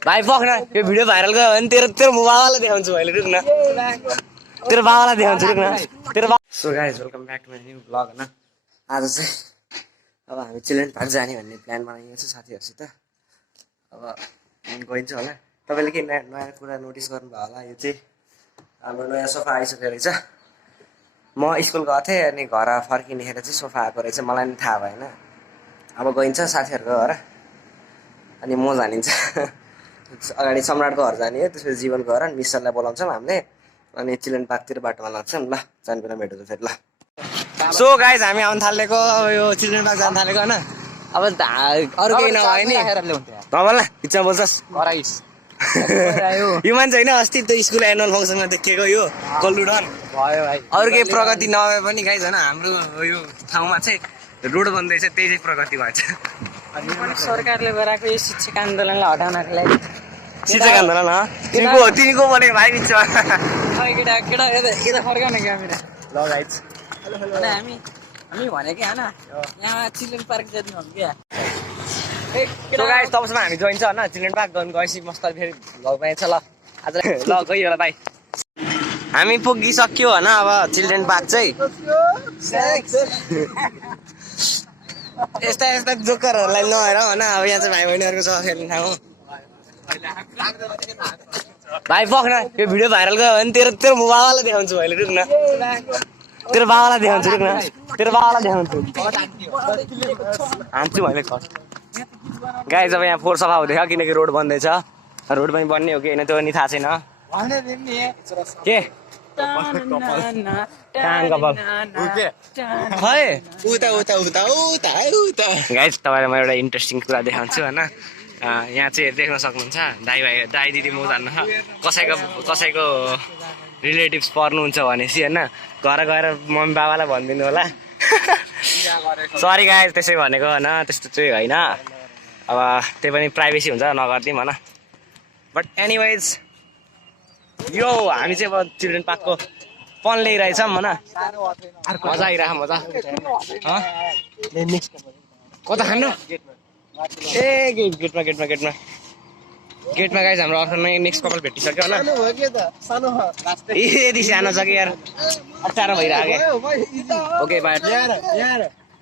भाइ पख न यो भिडियो भाइरल गयो भने तेरो बाबालाई देखाउँछु मैले रुक न तेरो बाबालाई देखाउँछु रुक न तेरो बाबा so guys welcome back to my new blog हैन आज चाहिँ अब हामी चिल्ड्रेन पार्क जाने भन्ने प्लान बनाइएको छ साथीहरुसित अब गइन्छ होला तपाईले के नयाँ कुरा नोटिस गर्नुभयो होला यो चाहिँ हाम्रो नयाँ सोफा आइसकेको रहेछ म स्कुल गएको थिएँ अनि घर फर्किनेखेर चाहिँ सोफा आएको रहेछ मलाई नि थाहा भएन अब गइन्छ साथीहरुको घर अनि म जानिन्छ अगाडि सम्राटको घर जाने हो त्यसपछि जीवनको घर अनि मिसरलाई बोलाउँछौँ हामीले अनि चिल्ड्रेन पार्कतिर बाटोमा लाग्छौँ ल जाने बेला भेट्छौँ फेरि ल सो गाइज हामी आउन थालेको यो चिल्ड्रेन पार्क जान थालेको हैन अब अरु केही नभए नि नभन ल इच्छा बोल्छस् यो मान्छे होइन अस्ति त्यो स्कुल एनुअल फङ्सनमा देखेको यो कल्लुडन भयो भाइ अरू केही प्रगति नभए पनि गाइज होइन हाम्रो यो ठाउँमा चाहिँ रोड बन्दैछ त्यही चाहिँ प्रगति भएछ अनि सरकारले गराएको यो शिक्षक आन्दोलनलाई हटाउनको लागि शिक्षक आन्दोलन तिनीको भनेको भाइ बिचमा केटा केटा यता फर्काउ न क्यामेरा ल गाइज अनि हामी भनेकै होइन यहाँ चिल्ड्रेन पार्क जाने हो क्या सो गाइज तबसम्म हामी जोइन्छ होइन चिल्ड्रेन पार्क गयो गएपछि मस्त फेरि भ्लग पाइन्छ ल आज ल गइयो होला बाई हामी पुगिसक्यो होइन अब चिल्ड्रेन पार्क चाहिँ यस्ता यस्ता जोकरहरूलाई नहेर होइन अब यहाँ चाहिँ भाइ बहिनीहरूको छ खेल्ने ठाउँ भाइ पख न यो भिडियो भाइरल गयो भने तेरो बाबालाई देखाउँछु मैले रुक न तेरो बाबालाई देखाउँछु रुक न तेरो बाबालाई देखाउँछु हान्छु मैले गाइज अब यहाँ फोहोर सफा हुँदैछ किनकि रोड बन्दैछ रोड पनि बन्ने हो कि होइन त्यो पनि थाहा छैन के गाइज तपाईँलाई म एउटा इन्ट्रेस्टिङ कुरा देखाउँछु होइन यहाँ चाहिँ देख्न सक्नुहुन्छ दाइ दिदी म जान्न कसैको रिलेटिभ्स पर्नुहुन्छ भनेपछि होइन घर गएर मम्मी बाबालाई भनिदिनु होला सरी गाइज त्यसै भनेको होइन त्यस्तो चाहिँ होइन अब त्यही पनि प्राइभेसी हुन्छ नगरिदिउँ होइन बट एनिवेज यो हामी चाहिँ अब चिल्ड्रेन पार्कको पन ल्याइरहेछौँ होइन मजा आइरह मजा कता खानु ए गेटमा गाइज हाम्रो अर्को नेक्स्ट कपाल भेटिसक्यो होइन यति सानो छ कि यार अप्ठ्यारो भइरहेको ओके बाई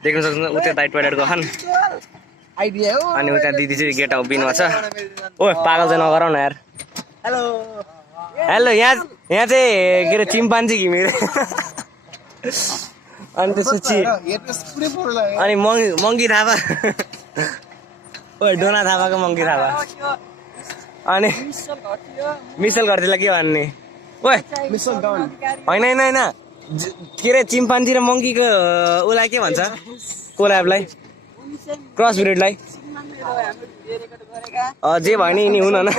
देख्न सक्नुहुन्छ उता दाइ टोइलेटको खान अनि उता दिदी चाहिँ गेट उभिनु छ ओ पागल चाहिँ नगराउ न यार हेलो यहाँ चाहिँ के अरे चिम्पान्जी घिमिरे अनि त्यसपछि अनि मङ्गी थापा ओ डोना थापाको मङ्गी थापा अनि मिसल घरतीलाई के भन्ने ओ होइन के अरे चिम्पान्जी र मङ्कीको उसलाई के भन्छ कोल्याबलाई क्रस ब्रिडलाई जे भयो नि यिनी हुन न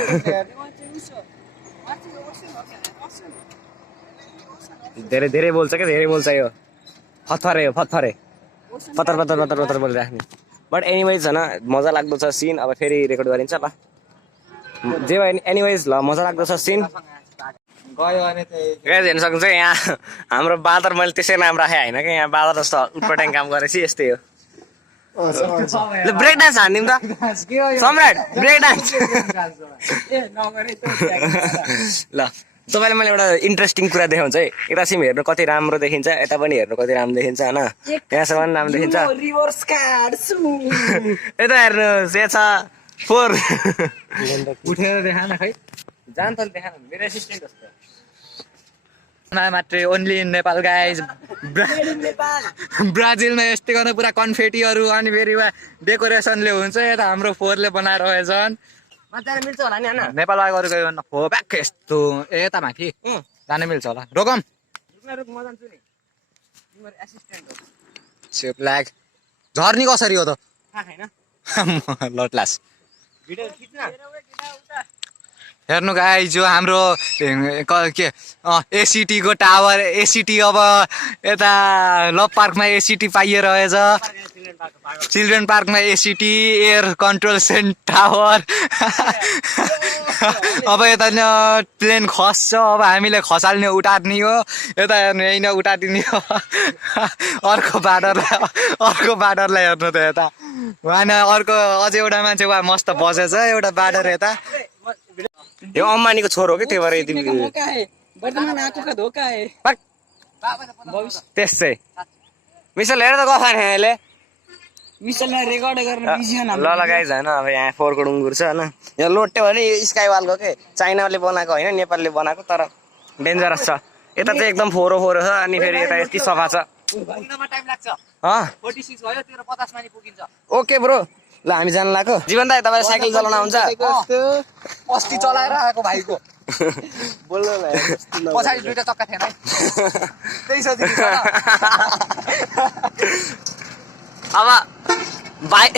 धेरै बोल्छ क्या धेरै बोल्छ यो फत्थरे पत्तर बोलिराख्ने बट एनिवेज होइन मजा लाग्दो छ सिन अब फेरि रेकर्ड गरिन्छ ल जे भयो एनिवेज ल मजा लाग्दो छ सिन हेर्न सक्नुहुन्छ यहाँ हाम्रो बादर मैले त्यसै नाम राखेँ होइन क्या यहाँ बादर जस्तो उटपटाङ काम गरेपछि यस्तै हो ब्रेक डान्स हानिदिउँ त सम्राट ब्रेक डान्स ल तपाईँलाई मैले एउटा इन्ट्रेस्टिङ कुरा देखाउँछ है यता सिम हेर्नु कति राम्रो देखिन्छ यता पनि हेर्नु कति राम्रो देखिन्छ होइन यहाँसम्म पनि राम्रो देखिन्छ यता हेर्नुहोस् यहाँ छ फोर उठेर देखा न खै जान त देखा मेरो एसिस्टेन्ट जस्तो मात्रै ओन्ली इन नेपाल गाइज ब्राजिलमा यस्तै गर्न पुरा कन्फेटीहरू अनि फेरि डेकोरेसनले हुन्छ यता हाम्रो फोहोरले बनाएर छन् मजाले मिल्छ होला नि होइन नेपाल अरू गयो भने हो ब्याक यस्तो यता माथि जानु मिल्छ होला रोकम म जान्छु नि तिम्रो एसिस्टेन्ट हो ब्ल्याक झर्नी कसरी हो त थाहा छैन लटलास भिडियो खिच्न हेर्नु गाइज यो हाम्रो के एसिटीको टावर एसिटी अब यता लभ पार्कमा एसिटी पाइरहेछ चिल्ड्रेन पार्कमा एसिटी एयर कन्ट्रोल टावर अब यता प्लेन खस्छ अब हामीले खसाल्ने उतार्ने हो यता हेर्नु यहीँ नै उतारिदिने हो अर्को बाडरलाई हेर्नु त यता उहाँ अर्को अझै एउटा मान्छे उहाँ मस्त बसेछ एउटा बाडर यता यो अम्बानीको छोरो हो कि त्यही भएर यति मौका है वर्तमान आँखों का धोखा है पक। त्यसै मिसल हेर त कफा नि अहिले मिसललाई रेकर्ड गर्न बिजी हो ल गाइज होइन अब यहाँ फोहोरको डुङ्गुर छ होइन यो लोटे भने यो स्काई वालको के चाइनाले बनाएको होइन नेपालले बनाएको तर डेन्जरस छ यता चाहिँ एकदम फोहोरो फोहोरो छ अनि फेरि यता यति सफा छ टाइम लाग्छ अँ 46 भयो तेरो 50 मा नि पुगिन्छ ओके ब्रो ल हामी जानु लाग्यो जीवन दाइ तपाईँ साइकल चलाउन आउँछ अस्ति चलाएर आएको भाइको बोल्नु पछाडि दुईटा चक्का थिएन है त्यही सोचेको छ अब बाइक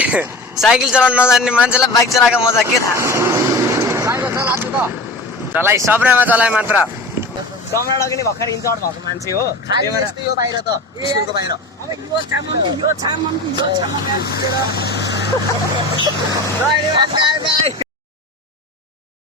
साइकल चलाउन नजान्ने मान्छेलाई बाइक चलाएको मजा के थाहा चलाइ सबैमा चलाए मात्र सम्राट अघि नै भर्खर इन्जर्ड भएको मान्छे हो यस्तै हो बाहिर त स्कुलको बाहिर यो छामन